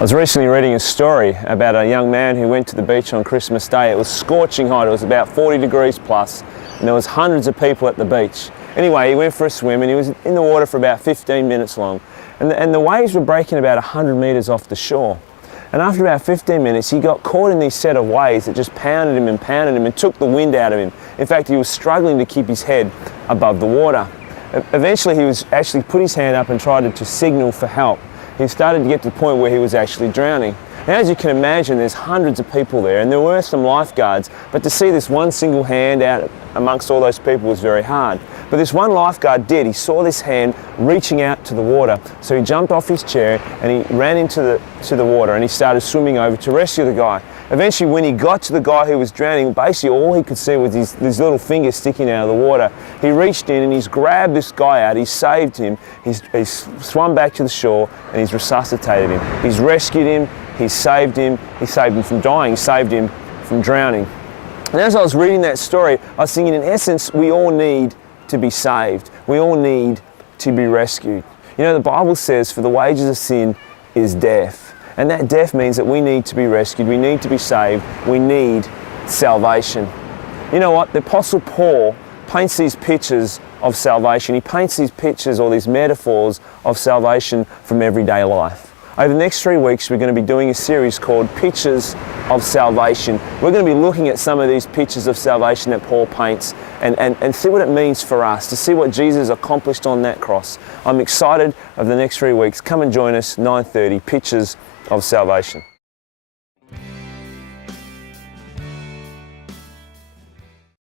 I was recently reading a story about a young man who went to the beach on Christmas Day. It was scorching hot, it was about 40 degrees plus, and there was hundreds of people at the beach. Anyway, he went for a swim and he was in the water for about 15 minutes long. And the waves were breaking about 100 metres off the shore. And after about 15 minutes, he got caught in these set of waves that just pounded him and took the wind out of him. In fact, he was struggling to keep his head above the water. Eventually, he was actually put his hand up and tried to signal for help. He started to get to the point where he was actually drowning. And as you can imagine, there's hundreds of people there, and there were some lifeguards, but to see this one single hand out amongst all those people was very hard. But this one lifeguard did. He saw this hand reaching out to the water, so he jumped off his chair and he ran into the water and he started swimming over to rescue the guy. Eventually, when he got to the guy who was drowning, basically all he could see was his little finger sticking out of the water. He reached in and he's grabbed this guy out, he's saved him, he's swum back to the shore and he's resuscitated him. He's rescued him, he's saved him from dying, he saved him from drowning. And as I was reading that story, I was thinking, in essence, we all need to be saved. We all need to be rescued. You know, the Bible says, for the wages of sin is death. And that death means that we need to be rescued, we need to be saved, we need salvation. You know what? The Apostle Paul paints these pictures of salvation. He paints these pictures or these metaphors of salvation from everyday life. Over the next 3 weeks, we're going to be doing a series called Pictures of Salvation. We're going to be looking at some of these pictures of salvation that Paul paints and see what it means for us, to see what Jesus accomplished on that cross. I'm excited over the next 3 weeks. Come and join us, 9:30, Pictures of Salvation.